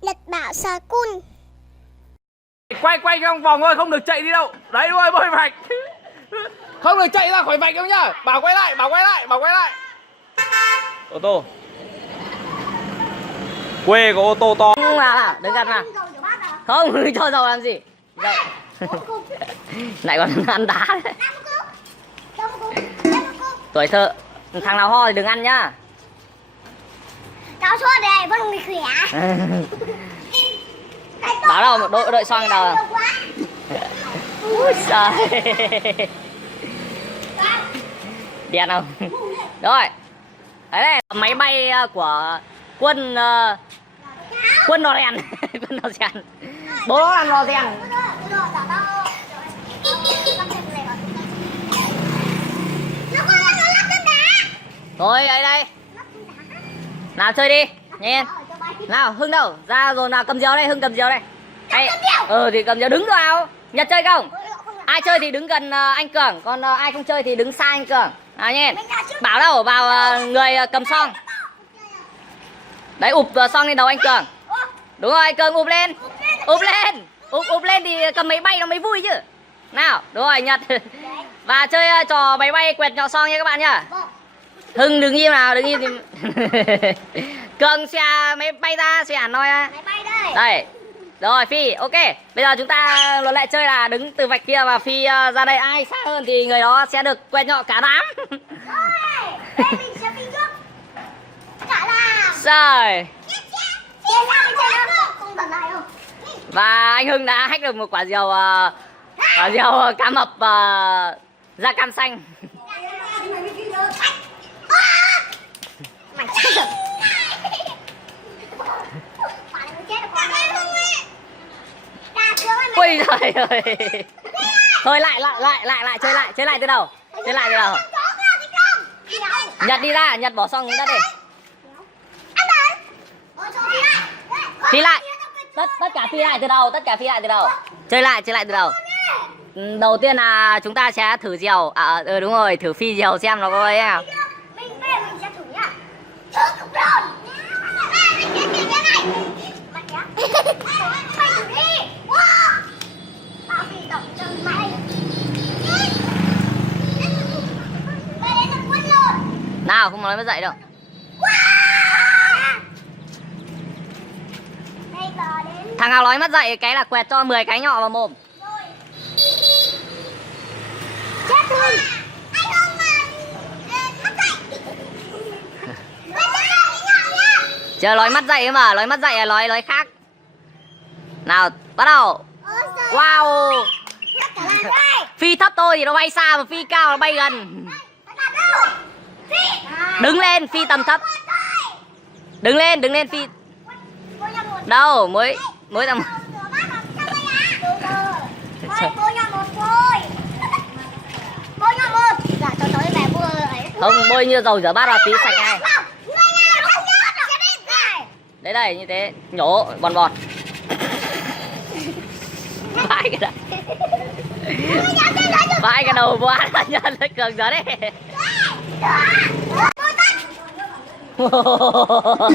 Lật bảo xà cun. Quay quay trong vòng thôi, không được chạy đi đâu. Đấy đúng rồi, bơi vạch. Không được chạy ra khỏi vạch đâu nhá. Bảo quay lại, bảo quay lại, bảo quay lại. Ô tô. Quê có ô tô to. Nhưng mà đừng gần mà. Không, cho dầu làm gì? Dầu. Lại còn ăn đá đấy. Tuổi thơ. Thằng nào ho thì đừng ăn nhá. Cháu suốt đây, vẫn người khỏe. Bảo đâu đội xoong đầu. Úi giời. Đen không? Rồi. Đấy này, máy bay của quân Lò Rèn. Quân Lò Rèn. Bố nó làm Lò Rèn. Thôi đây đây. Nào chơi đi, nhanh. Nào Hưng đâu? Ra rồi nào, cầm diều đây, Hưng cầm diều đây. Hay, thì cầm diều đứng vào. Nhật chơi không? Ai chơi thì đứng gần anh Cường, còn ai không chơi thì đứng xa anh Cường. Nào nhanh. Bảo đâu? Vào người cầm xoong. Đấy, ụp xoong lên đầu anh Cường. Đúng rồi, Cường ụp lên. Ụp lên. Ụp lên thì cầm máy bay nó mới vui chứ. Nào, đúng rồi, Nhật. Và chơi trò máy bay quẹt nhọ xoong nha các bạn nhá. Hưng đừng im nào, đừng im thì... Cường xe máy bay ra, xe hẳn nói á. Máy bay đây. Đây. Rồi Phi, ok. Bây giờ chúng ta luật lệ chơi là đứng từ vạch kia và Phi ra đây, ai xa hơn thì người đó sẽ được quẹt nhọ cả đám. Rồi, đây mình sẽ đi trước. Cả là. Rồi. Không cần lại đâu. Và anh Hưng đã hack được một quả diều cá mập da cam xanh. Mày chết rồi. Ui trời ơi. Thôi lại chơi lại từ đầu. Chơi lại từ đầu. Nhật đi ra, Nhật bỏ xong đất đi. Phi lại. Tất cả phi lại từ đầu, Chơi lại từ đầu. Đầu tiên là chúng ta sẽ thử diều. Đúng rồi, thử phi diều xem nó có ấy nào. Mình sẽ thử nhá. Không rồi. Mày thử đi. Bảo vì tổng chân mày. Mày đến được quên rồi. Nào, không nói mất dậy đâu. Thằng nào nói mất dậy cái là quẹt cho 10 cái nhọ vào mồm. Chết luôn. Anh không mất dậy. Chờ nói mất dậy mà, nói mất dậy là nói khác. Nào, bắt đầu. Wow. Phi thấp thôi thì nó bay xa, mà phi cao nó bay gần. Đứng lên, phi tầm thấp. Đứng lên phi. Đâu, mới tầm. Không, bôi như dầu rửa bát là tí sạch ngay. Đấy đây, như thế, nhổ bọt. Vãi cái đầu. Vãi cái đầu vô ăn là nhân lấy Cường giờ đấy.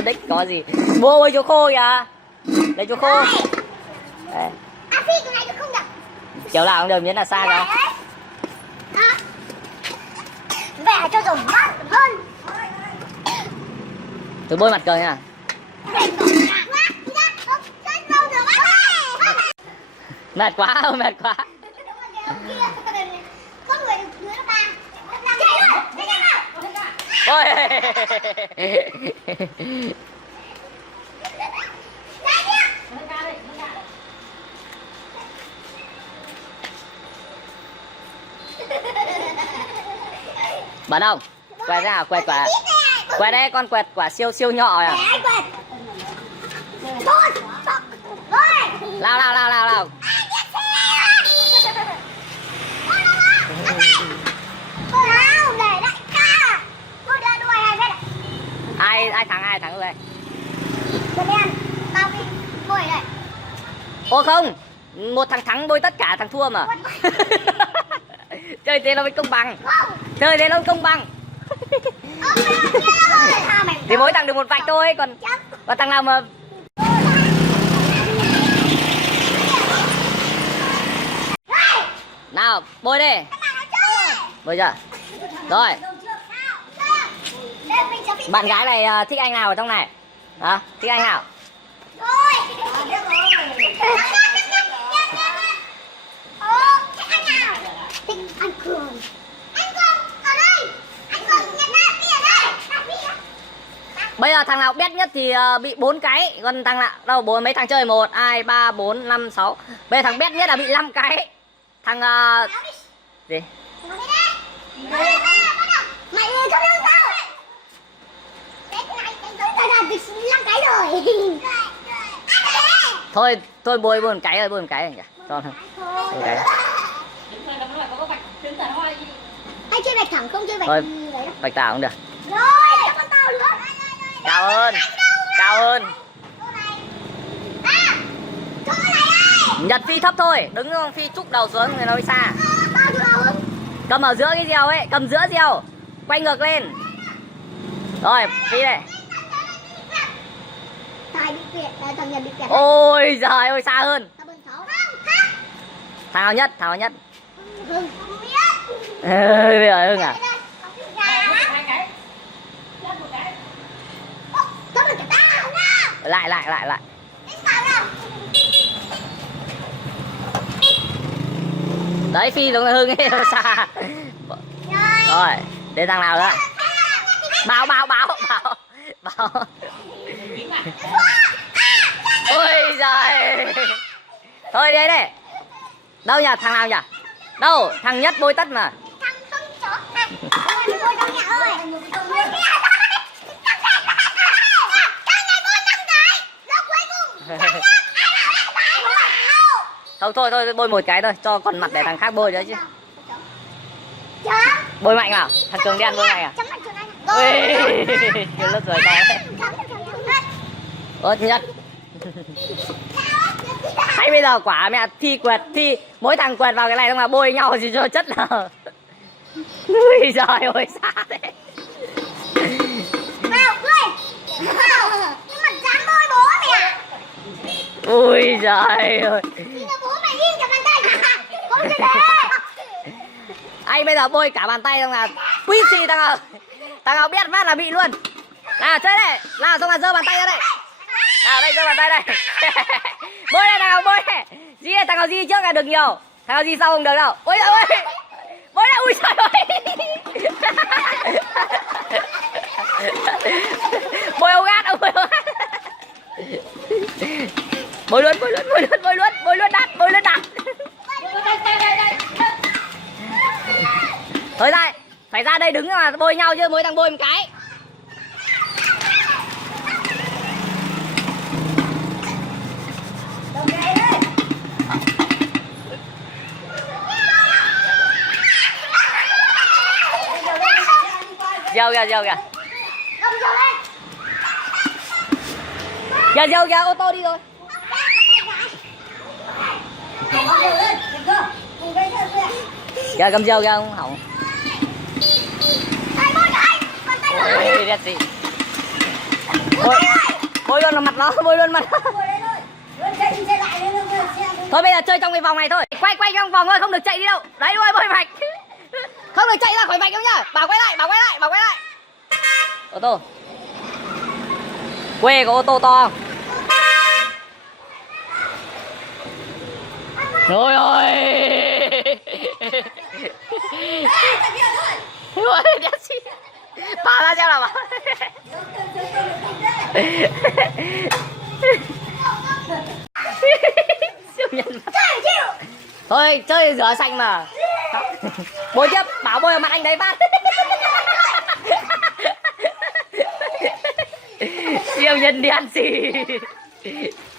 Đích có gì. Mua bôi chỗ khô kìa. Lấy chỗ khô. Đây. Kiểu nào cũng được, miễn là xa ra. Vẽ cho dùng mắt hơn. Thử bôi mặt Cường nha. Mệt quá, mệt quá. Ôi. Bắn không? Quẹt ra, quẹt quả. Quẹt đây, con quẹt quả siêu nhỏ à. Lao. Ai thắng rồi. Ô không, một thằng thắng bôi tất cả thằng thua mà. Chơi thế nó mới công bằng. Thì mỗi thằng được một vạch thôi, còn thằng nào mà nào, bôi đi. Bôi chưa? Rồi. Bạn gái này thích anh nào ở trong này? Hả? Thích anh nào? Anh Cường ở đây. Anh Cường nhận ra đi ở đây. Bây giờ thằng nào bét nhất thì bị 4 cái. Còn thằng nào đâu bốn mấy thằng chơi 1 2 3 4 5 6. Bây giờ thằng bét nhất là bị 5 cái. Thằng gì? Mày ơi, không đâu sao? Cái này tôi là được 5 cái rồi. Thôi bôi một cái rồi, bôi một cái rồi kìa. Cho thôi. Bôi cái. Hay chơi bạch thẳng không chơi bạch Thôi, đấy đâu. bạch tảo cũng được. Rồi, cho con tao nữa. Cao hơn. Cao hơn. À, chỗ này ơi. Nhật phi thấp thôi, đứng phi trúc đầu xuống thì nó mới xa. Tao chỗ nào hơn? Cầm ở giữa cái diều ấy, cầm giữa diều. Quay ngược lên. Rồi, phi này. Thằng bị kẹt, thằng Nhật bị kẹt. Ôi giời ơi, xa hơn. Tao bên 6. Thằng nào nhất? Thằng nào nhất? Hưng. Bây giờ Hưng à? Lại. Đấy, phi giống là Hưng ấy, xa. Rồi, đến thằng nào nữa? Báo. Ôi giời. Thôi đây đây. Đâu nhỉ? Thằng nào nhỉ? Đâu? Thằng nhất bôi tất mà. Thằng không chó. Ôi, bôi trong nhà ơi. Thôi bôi một cái thôi, cho còn mặt để thằng khác bôi nữa chứ. Chấm. Bôi mạnh nào? Thằng Cường đen bôi mạnh à? Chấm mạnh chỗ này. Ui, kiểu lớp rồi cái. Ơ nhất. Hay bây giờ quả mẹ thi quẹt, thi mỗi thằng quẹt vào cái này xong mà bôi nhau thì cho chất nào. Ui giời ơi, xa thế. Nào, cười. Nào, nhưng mà dám bôi bố mày à? Ui giời ơi. Thì là bố mày im cả bàn tay. Bôi cho đấy. Anh bây giờ bôi cả bàn tay xong là quýt gì thằng nào biết phát là bị luôn. Nào chơi đây, nào xong là giơ bàn tay ra đây. Nào đây giơ bàn tay đây. Bôi đây thằng nào bôi đây. Di đây, thằng nào di trước là được nhiều. Thằng nào di sau không được đâu. Ôi giời ơi. Bôi đây, ui trời ơi. Bôi ông gát, bôi ông gát. Bôi luôn đắt. Thôi đây, phải ra đây đứng mà bôi nhau chứ, mỗi thằng bôi một cái. Dâu kìa. Kìa, ô tô đi rồi. Kìa, cầm dâu kìa, không hỏng. Ôi, đẹp gì. Bôi luôn vào mặt nó, Thôi bây giờ chơi trong cái vòng này thôi. Quay trong vòng thôi, không được chạy đi đâu. Đấy thôi, bôi vạch. Không được chạy ra khỏi vạch đâu nhá. Bảo quay lại. Ô tô. Quê có ô tô to không? Trời ơi. Ôi, đẹp gì. Bà ra xem nào bà. Siêu nhân. Thôi chơi rửa sạch mà. Bôi tiếp, bảo bôi vào mặt anh đấy phát. Siêu nhân đen xì.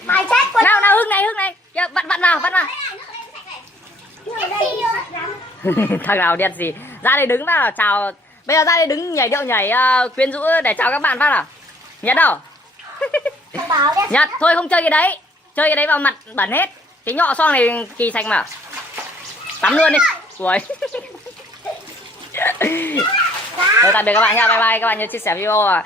Mày chết quên. Nào Hưng này. Kìa, vặn vào. Thằng nào đen xì. Ra đây đứng vào chào. Bây giờ ra đây đứng nhảy điệu nhảy quyến rũ để chào các bạn phát nào. Nhật đâu? Nhật, thôi không chơi cái đấy. Chơi cái đấy vào mặt bẩn hết. Cái nhọ xoong này kỳ sạch mà. Tắm luôn đi. Ui. Thôi tạm biệt các bạn nha. Bye bye. Các bạn nhớ chia sẻ video à.